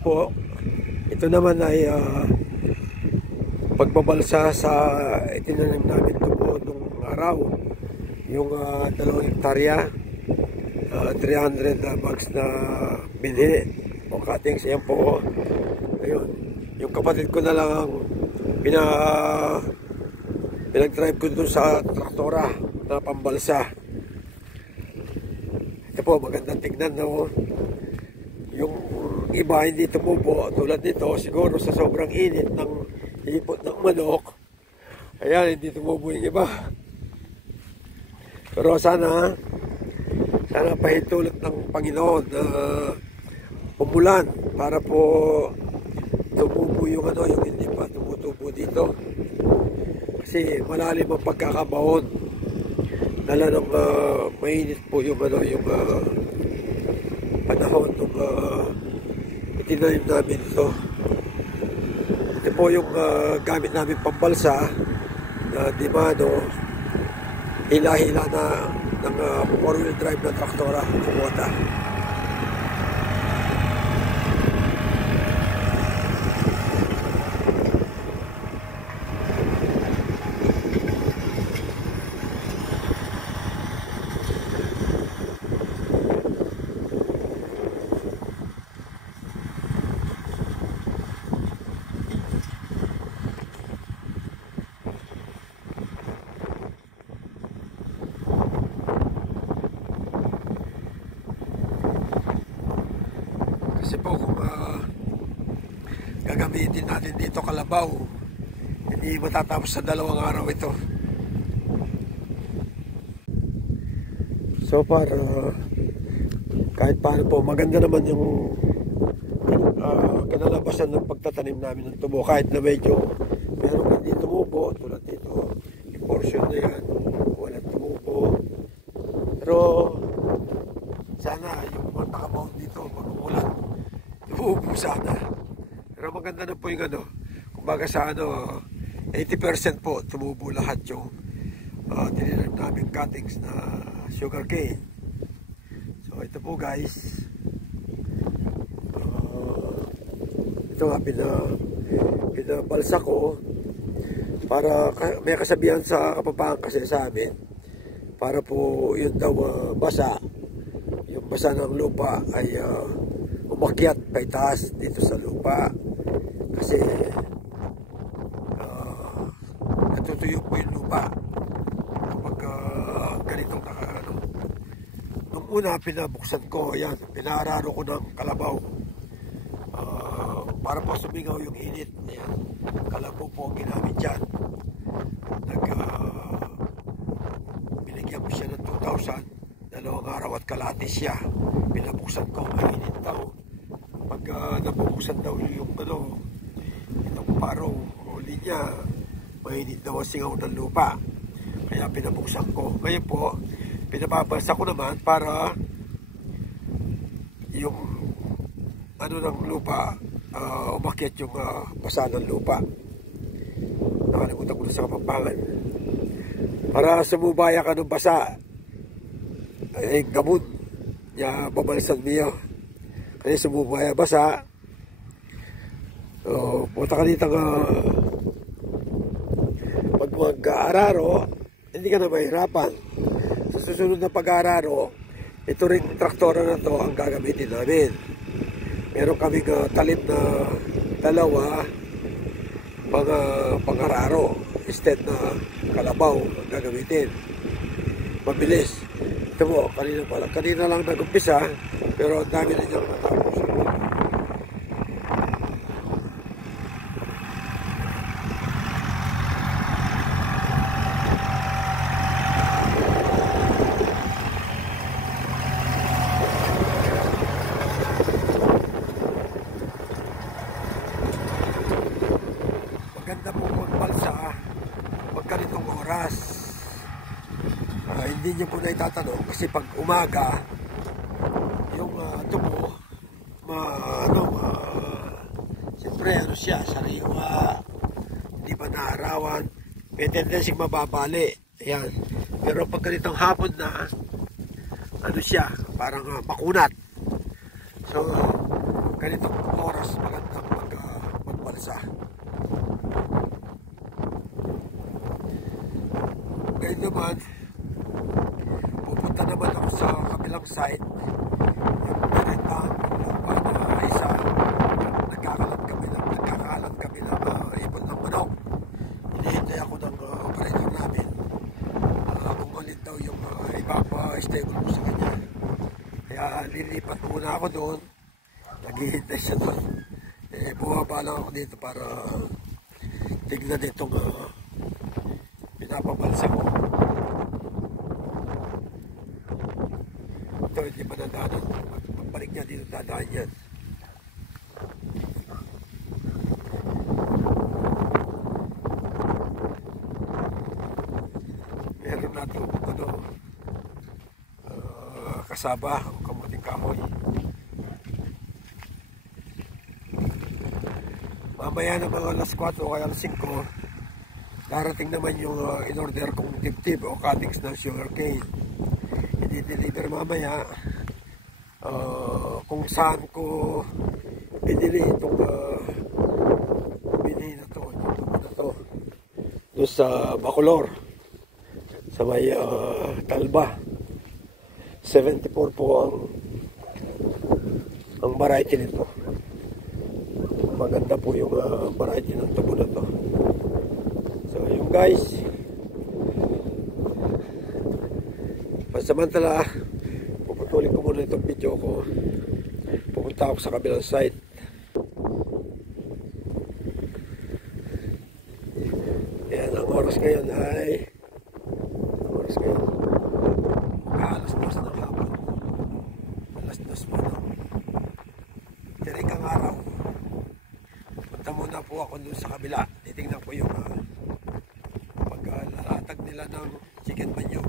po, ito naman ay pagbabalsa sa itinanim namin ito po nung araw, yung 2 hektarya, 300 bags na binhi o cuttings. Ayan po, ayun, yung kapatid ko na lang ang pinag-drive ko dun sa traktora na pambalsa. Ito po, magandang tignan, no? Yung iba hindi tumubo tulad nito, siguro sa sobrang init ng hipot ng manok, ayan, hindi tumubo yung iba. Pero sana pahintulot ng Panginoon na umulan para po tumubo yung yung hindi pa tumutubo dito, kasi malalim ang pagkakabahon dala ng mainit po yung yung panahon nung itinanim namin ito. Ito po yung gamit namin pambalsa na Dimano, hila-hila na ng 4-wheel drive na traktora, Kubota. Kasi po kung gagamitin natin dito kalabaw, hindi matatapos sa 2 araw ito. So far, kahit paano po, maganda naman yung kinalabasan ng pagtatanim namin ng tubo, kahit na medyo meron hindi tumubo tulad dito, yung portion na yan walang tumubo. Pero sana yung mga nakabaon dito pag umulan tumubo sana. Pero maganda na po yung kumbaga sa 80% po tumubo lahat yung tinilang namin cuttings na sugar cane. So ito po guys, ito nga pinabalsa ko para may kasabihan sa Kapampangan kasi sa amin, para po yun daw basa, yung basa ng lupa ay umakyat pa itaas dito sa lupa, kasi natutuyo po yung lupa kapag ganitong nung una pinabuksan ko, yan, pinaararo ko ng kalabaw para po sumingaw yung init. Ayan, kalabaw po ang ginamit dyan. Binigyan ko siya ng 2,000, 2 araw at kalahati siya. Pinabuksan ko, mainit daw. Pag nabuksan daw yung itong paro o linya, mainit daw ang singaw ng lupa. Kaya pinabuksan ko. Ngayon po, pinababasa ko naman para yung ng lupa, umakyat yung basa ng lupa. Nakalimutan ko na sa Kapampangan. Para sumubaya ka ng basa, ay gamot niya babalsan niyo. Kasi sumubaya basa, punta ka dito pag mag-aararo, hindi ka na mahirapan. Sa susunod na pag-aararo, ito rin traktora na to ang gagamitin namin. Meron kaming talim na 2 pang-araro instead na kalabaw ang gagamitin. Mabilis. Ito mo, kanina lang nag-umpisa, pero ang dami na niyang natapos. Maganda po magbalsa pag ganitong oras. Hindi niyo po na itatanong, kasi pag umaga yung tubo siyempre siya sariwa, hindi pa naarawan, may tendency mababali. Ayan. Pero pag ganitong hapon na, siya, parang makunat. So, ganitong oras magandang magbalsa. Ngayon naman, pupunta naman ako sa kabilang site. Yung pinintang isa, nagkakalat kami ng ipon ng manok. Hinihintay ako ng operator namin kung alin daw yung ipapa-stable ko sa kanya. Kaya lilipat muna ako doon. Naghihintay siya doon. Bumaba lang ako dito para tignan itong pinapabalsa ko. Ito hindi pa nadaanan. Pagbalik niya dito dadaan yan. Meron natin kasaba o kamuting kahoy. Mamaya na mga alas 4 o kaya alas 5, darating naman yung in-order kong tip-tip o cuttings ng sugarcane. I-deliver mamaya kung saan ko binili itong binili na to, doon sa Bacolor, sa may Talba. 74 po ang variety nito. Maganda po yung variety ng tubo na to. So yung guys, pansamantala puputulin ko muna itong video ko. Pupunta ako sa kabilang site. Ayan, ang oras ngayon ay alas 2 ng hapon. Alas 2 mo na. Tirik ang araw. Punta muna po ako doon sa kabila. Titingnan ko yung paglalatag nila ng chicken manyo.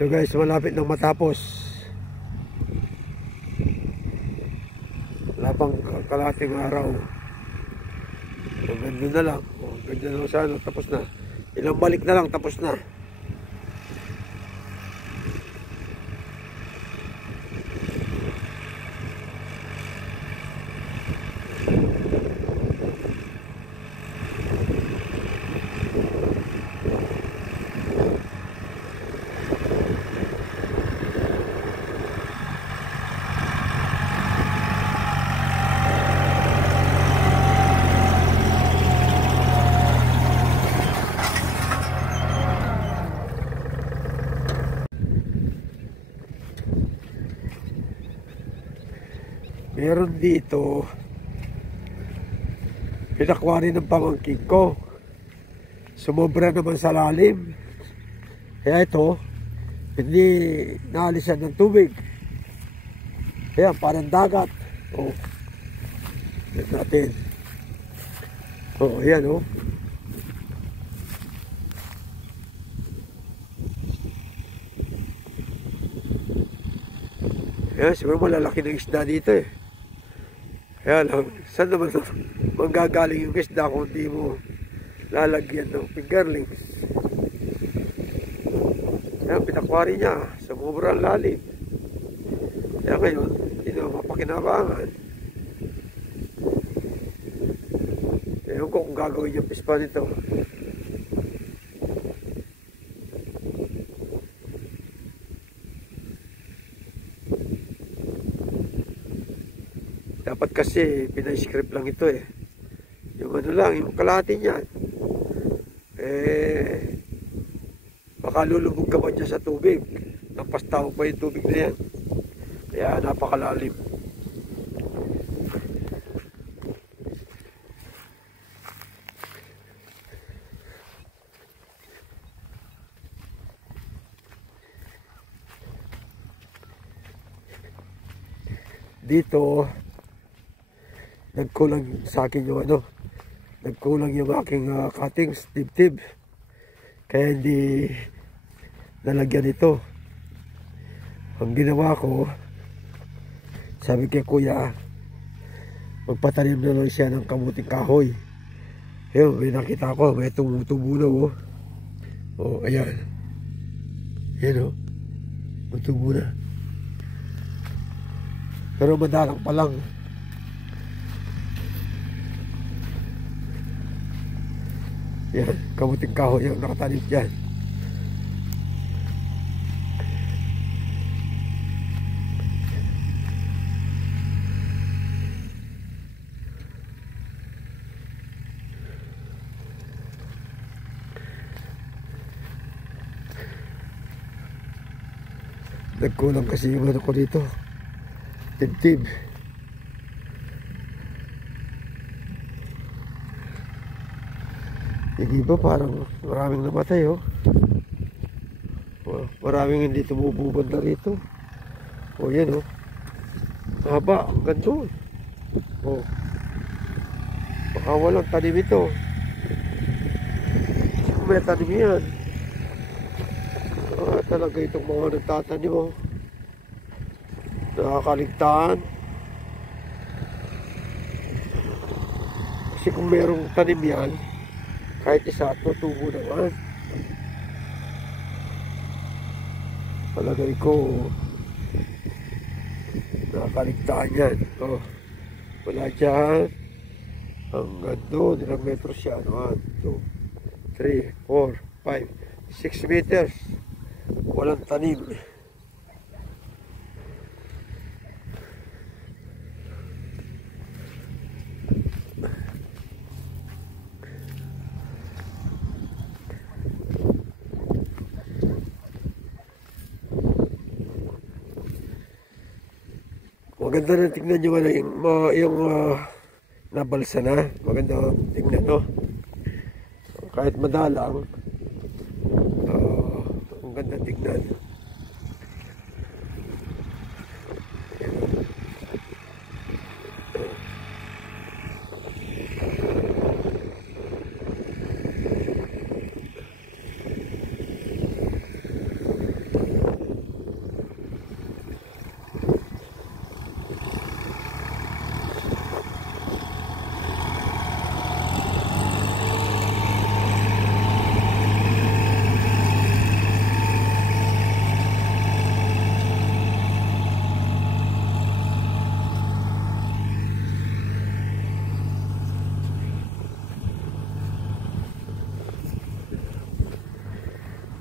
Ito guys, malapit nang matapos. Wala pang kalahating araw. Hanggang doon na lang. Ganyan lang sa ano, tapos na. Ilang balik na lang, tapos na. Meron dito, pinakwari ng pamangkin ko. Sumobra naman sa lalim. Kaya ito, hindi naalisan ng tubig. Kaya parang dagat. Oh, yan natin. Oh, ayan oh. Ayan, siguro malalaki ng isda dito eh. Kaya lang, saan naman manggagaling yung isda kung di mo lalagyan ng fingerlings? Kaya pinakwari niya sa sobrang lalim. Kaya ngayon, hindi na mapakinabangan. Ewan ko kung gagawin yung pispa nito. Dapat kasi pinay-script lang ito eh. Yung ano lang, yung kalahati niyan. Baka lulubog ka pa dyan sa tubig. Napastaw pa yung tubig na yan. Kaya napakalalim. Dito nagkulang sa akin yung ano, nagkulang yung aking cuttings, tib-tib, kaya hindi nalagyan ito. Ang ginawa ko, sabi kay kuya, magpatanim na lang siya ng kamuting kahoy. Ayun, may nakita ko, may tumutubo na oh. Oh, ayan. Ayan oh, tumutubo na. Pero madalang pa lang. Yan, kamuting kahoy yung nakatanim dyan. Nagkulang kasi yung ano ko dito. Tib-tib. Hindi ba parang maraming namatay oh. Maraming hindi tumububad na rito. O yan oh. Haba, ang ganda oh. Baka walang tanim ito. Kung may tanim yan. Talaga itong mga nagtatanim oh. Nakakaligtaan. Kasi kung merong tanim yan, kahit isa, tutubo naman. Palagay ko, nakakaligtaan yan. Oh, wala dyan. Hanggang doon, ilang metros yan. 1, 2, 3, 4, 5, 6 meters. Walang tanim. Maganda na tingnan yung ano, yung nabalsa na. Maganda tingnan no. Kahit madalang, ang ganda tingnan.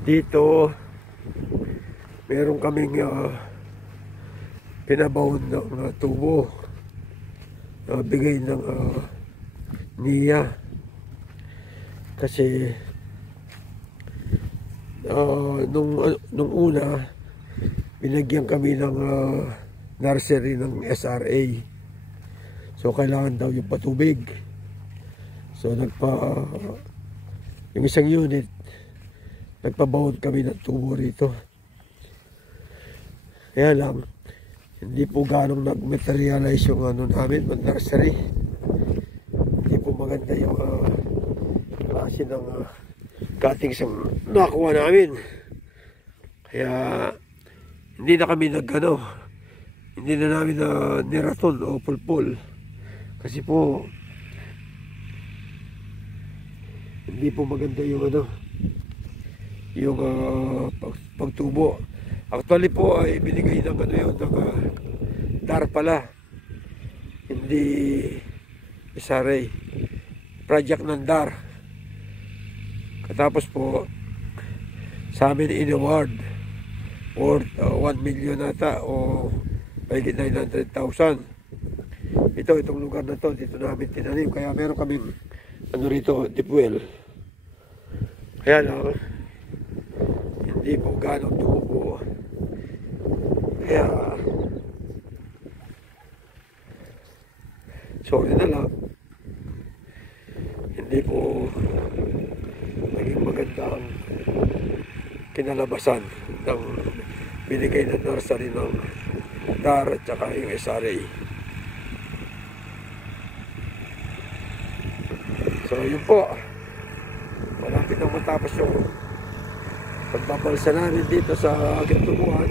dito meron kaming pinabawon ng tubo na bigay ng NIA kasi nung una binagyan kami ng nursery ng SRA, so kailangan daw yung patubig, so yung isang unit nagpabawon kami ng tubo rito. Kaya lang hindi po ganong nag-materialize yung namin, yung nursery. Hindi po maganda yung klase ng cuttings ang nakakuha namin. Kaya hindi na kami hindi na namin niraton o pulpul. Kasi po hindi po maganda yung pagtubo. Actually po ay binigay ng DAR pala, hindi SRA, project ng DAR. Katapos po sa amin in-award worth 1 million ata o mahigit 900,000. Itong lugar na to, dito namin tinanim, kaya meron kaming rito, deep well. Kaya lang hindi po ganong tubo. Kaya sorry na lang, hindi po naging maganda ang kinalabasan ng binigay na nursery ng DAR at saka yung SRA. So yun po, malapit na matapos yung pagbabalsa namin dito sa aking tubuhan.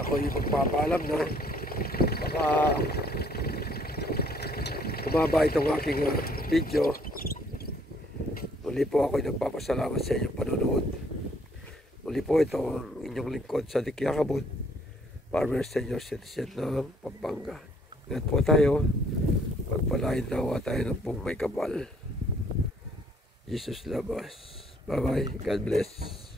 Ako yung magpapaalam na baka kumaba itong aking video. Muli po ako nagpapasalamat sa inyong panonood. Muli po ito ang inyong lingkod sa Dikyakabud, Farmer Senior Citizen ng Pampanga. Ngayon po tayo, pagpalain daw tayo ng pong may kapal. Jesus love us. Bye bye. God bless.